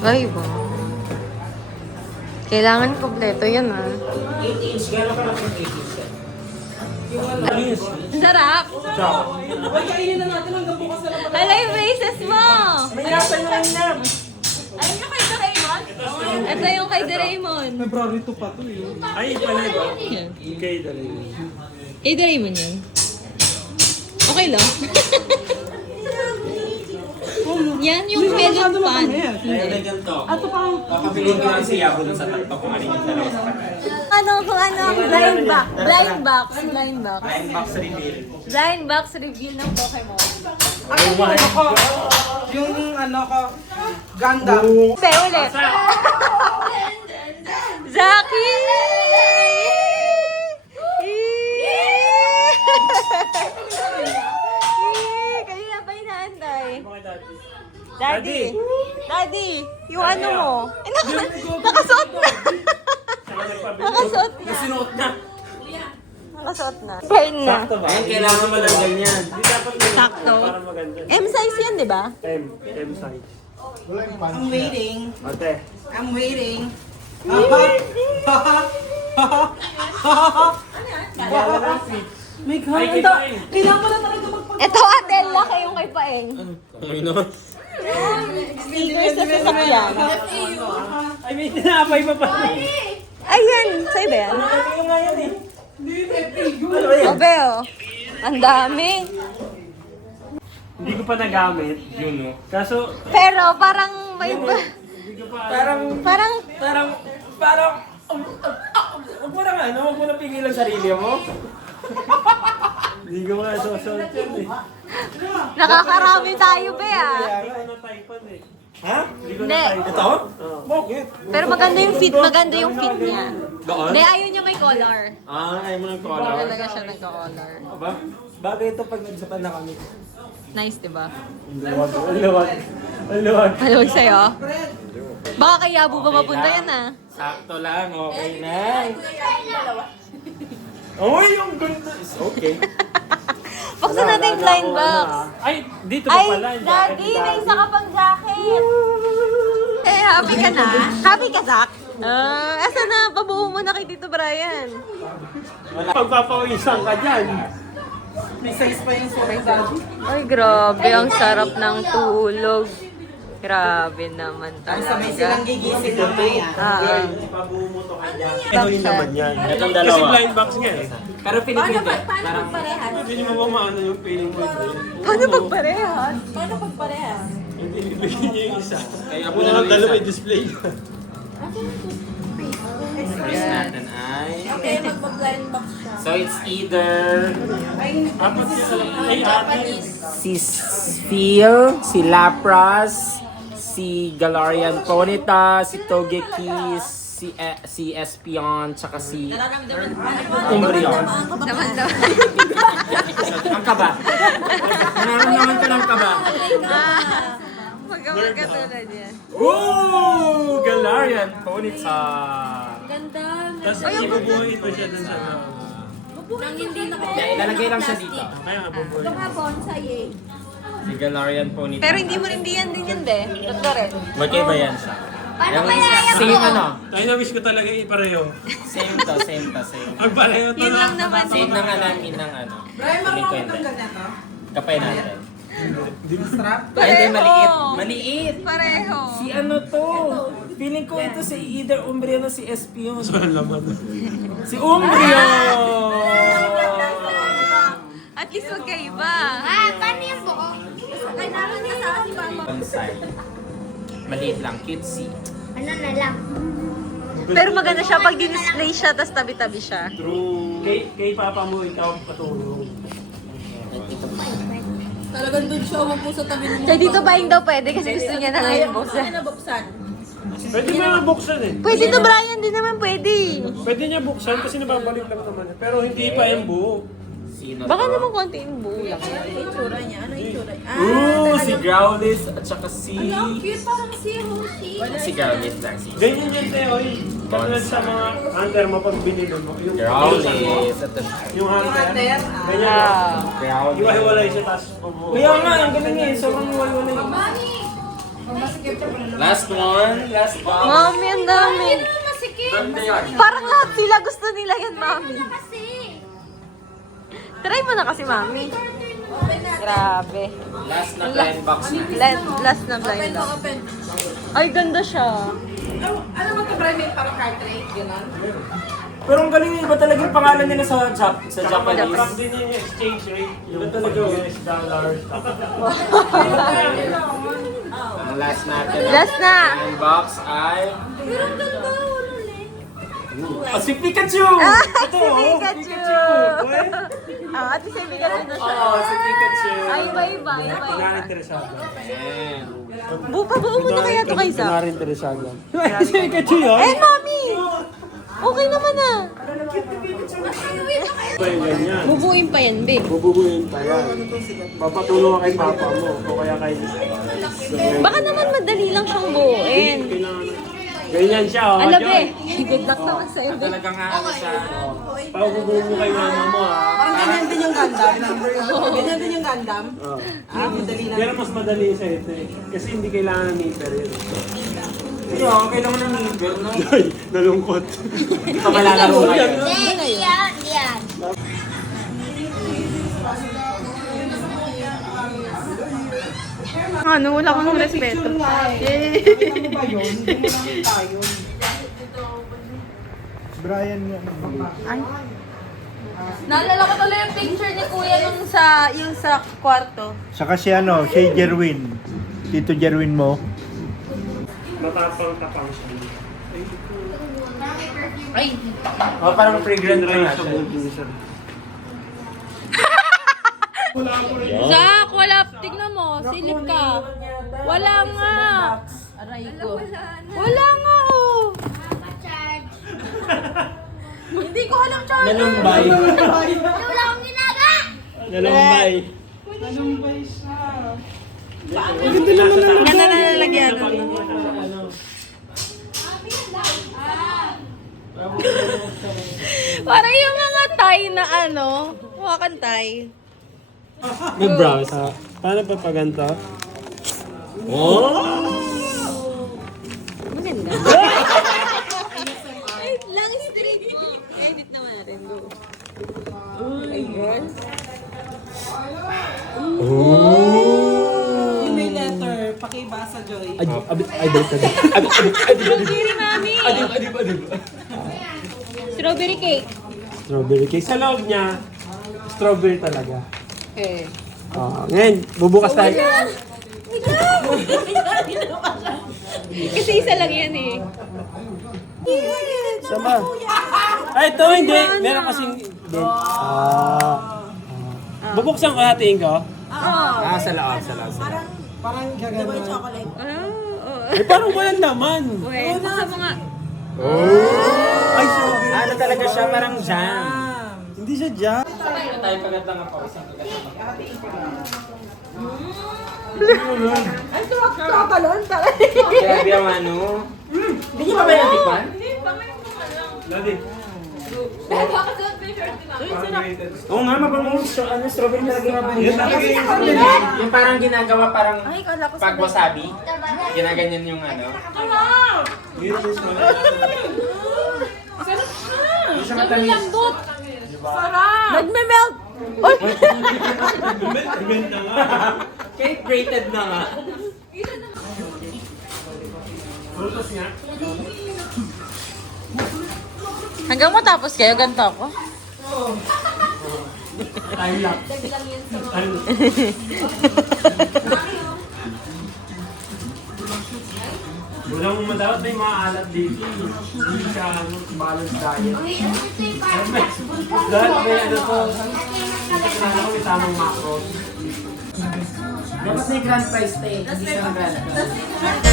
Ay, ba? Kailangan kompleto yan, ah. 8 inch, gano'n ka lang yung 8 inch? Sarap! Ay, kainin na natin hanggang bukas na lang. Hala yung braces mo! May nasa na lang na. Ayun yung kay Doraemon? Ito yung kay Doraemon. February 2 pa to yun. Ay, pala ba? Yan. Kay dali. Kay Doraemon yan. Okay lang. Yan yung melon pan. Ayun na ganito. Ato pang... Kakabilin ko lang si Yabo dun sa tagpa kung ano yung dalawa sa kanya. Ano kung ano ang blind box? Blind box. Line box reveal. Blind box reveal ng Pokemon. Yung ano ko, Gundam. Pe, ulit. Zaki! Kanina pa inaantay. Daddy! Daddy! Yung ano mo? Eh, nakasuot na! Nakasuot na! Sinuot na. Nakasuot na. Fine na. Ayun, kailangan malagyan yan. Sakto. M size yan, di ba? M size. I'm waiting. Ate. I'm waiting. My God, kailangan pala talaga magpag... Ito, Adel, laki yung kay Paeng. Ay, no. Stickers sa sasakyan. Ay, may tinapay pa pa. Ayan, sa'yo ba yan? Ano nga yan eh? Obe, oh. Ang dami. Hindi ko pa nagamit. Yun, no? Kaso, Pero parang may iba. hindi ko pa... Parang... Huwag mo na huwag mo na pigilan sarili mo. Hindi ko nga susunod yan eh. Nakakarami tayo, be, ah. Kaya nga, na-typean eh. Ha? Hindi ko Hindi. na-type. Ito? Bakit? Pero maganda yung fit niya. Doon? Hindi, ayaw niya may color. Ayaw mo ng Hindi color. talaga siya nagka-color. Aba, bagay ito pag nagsapan na kami. Nice, di ba? Ang luwag. Maluwag sa'yo. Baka kay Yabo pa mapunta yan, ah. Sakto lang, okay na. Uy, yung ganda. Is okay. Buksan natin yung blind box. Ay, dito pa Ay, pala. Daddy, may isa ka pang jacket. Eh, happy ka na? Happy ka, Zach? Asa na? Pabuo mo na kay Tito Brian. Pagpapawisan ka dyan. May size pa yung sobrang daddy. Ay, grabe. Ang sarap ng tulog. Grabe naman Sabay talaga. silang gigising mamaya. Ito yun naman yan. Itong dalawa. Kasi blind box nga eh. Pero feeling ko hindi. Parang hindi nyo mapamaano yung feeling ko. Paano pagparehas? Hindi bigyan niyo yung isa. Kaya po na lang dalawa i-display. First natin ay... Okay, magpa-blind box siya. So it's either... Apat Japanese. Si Phil, si Lapras, si Galarian Ponyta, si Togekiss, si Espion, tsaka si Umbreon. Naman. Ang kaba. Nararamdaman ko ng kaba. Magkamaga tulad yan. Ooh! Galarian Ponyta. Ganda. Tapos ibubuhay pa siya dun sa... Nang hindi na Ilalagay lang siya dito. Kaya nga bubuhay. Ito nga bonsai eh. Si Galarian Ponyta. Pero hindi mo rin diyan din yan, be. Totoo rin. Magkaiba yan siya. Paano kaya yan? Same ano? Ay, na-wish ko talaga ipareho. Same to. Ang pareho to Yun na. lang naman. Same na nga namin ng ano. Brian, Feeling ko marunong hindi. tanggal na to? Kapay natin. Strap? Ay, hindi, maliit. Pareho. Maliit. Pareho. Si ano to? Feeling ko ito si either Umbreon o si Espion. Ang laman. Si Umbreon! At least magkaiba. Paano yung buko? Kailangan na sa si mama. Bonsai. Maliit lang, cutesy. Ano na lang? Pero maganda siya pag display siya, tapos tabi-tabi siya. True. Kay papa mo, ikaw patulong. Talagang doon siya umupo sa tabi mo. Kaya dito buying daw pwede kasi gusto niya na ngayon buksan. nabuksan? Pwede mo na buksan eh. Pwede to Brian din naman pwede. Pwede niya buksan kasi nababalik lang naman. Pero hindi pa yung buo. Sino Baka to? naman konti yung buo lang. Ano yung itsura niya? Ano yung itsura? Ooh, si Growlithe at saka si... Cute, parang si Hoshi. Si Growlithe lang. Si Ganyan yan tayo. Katulad sa mga hunter mo pag binili mo. Yung Growlithe at the... Yung hunter. Hunter, Ganyan lang. Growlithe. Iwa-hiwalay siya tapos bubuo. Kaya nga, ang galing niya eh. Sobrang wala yun. Last one. Last box. Mami, ang dami. Masikip. Ano yan? Parang lahat sila gusto nila yan, Mami. Kasi. Try mo na kasi, Mami. Grabe. Last na blind box na. Last na blind box. Ay, ganda siya. Ano mo ito, Brian? May parang cartridge, gano'n? Pero ang galing iba talaga yung pangalan nila sa Japanese. Parang din yung exchange rate. Yung US dollars. Ang last natin. Last na. Blind box ay... Pero ang ganda. Ulit. Si Pikachu! Ah, Ito, si oh, Pikachu! Ah, at si Pikachu na siya. Oo, si Pikachu. Ay, iba-iba. Interesado. Ayan. Pabuo mo na kaya ito kay Zach. Interesado. Si Pikachu yun? Eh, Mami! Okay naman ah. Ba yung ganyan? Bubuin pa yan, babe. Bububuin pa yan. Papatulong ka kay papa mo. O kaya kay... Baka naman madali lang siyang buuin. Kailangan... Ganyan siya, oh. Alam Joy. eh, good luck naman sa'yo, babe. Talagang ano siya. Pabubuo mo kay mama mo, ah. Parang ganyan din yung Gundam. Ganyan din yung Gundam. Madali lang. Pero mas madali sa ito eh. Kasi hindi kailangan ng meter yun. Hindi, kailangan ng liver, no? Ay, nalungkot. Hindi pa malalaro ngayon. Hindi yan. Yan. Ano, wala kang respeto. Ano ba yun? Hindi mo nakita yun. Brian nga. Naalala ko tuloy yung picture ni Kuya nung yung sa kwarto. Saka si si Jerwin. Tito Jerwin mo. Matapang-tapang siya. Oh, parang fragrant rin Rice natin. producer. Zach, wala. Tignan mo, silip ka. Wala nga. Aray ko. Wala nga, oh. Charge. Hindi ko alam charge. Nalumbay. Wala akong ginagawa. Nalumbay. Nalumbay siya. Ganda na nalagyan. Parang yung mga Thai na ano, mga kantay. Nag-browse ha? Paano pa pa ganito? Oh! Maganda. Wait lang, straight mo. Edit naman natin, go. Ayun. Yung may letter, pakibasa, Joy. Strawberry, mami. Strawberry cake. Strawberry cake. Sa loob niya, strawberry talaga. Okay. Ngayon, bubukas tayo. Kasi isa lang yan eh. Sama. Ay, ito hindi. Meron kasing... Bubuksan ko hatiin ko. Sa loob, sa loob. Parang gagawin chocolate. Eh, parang walang naman. Wait, sa mga... Ay, sorry. Ano talaga siya? Parang jam. Hindi siya jam. Tayo kagat lang ako. Isang kagat lang ako. Ay, tumatalon pala. Grabe ang ano. Hindi niyo pa ba natikman? Dati. Oo nga, mabango. Strawberry talaga yung mabango. Yun talaga yung Yung parang ginagawa parang pag wasabi. Ginaganyan yung ano. Lambot. Sarap. Nagme-melt. Oy! Cake grated na nga. Prutas nga. Hanggang matapos kayo, ganito ako. Time lapse. Walang madapat na yung mga alat dito. Hindi siya balance diet. Dahil may ano to, kailangan ko may tamang macros. Dapat may grand prize tayo. Hindi siya grand prize.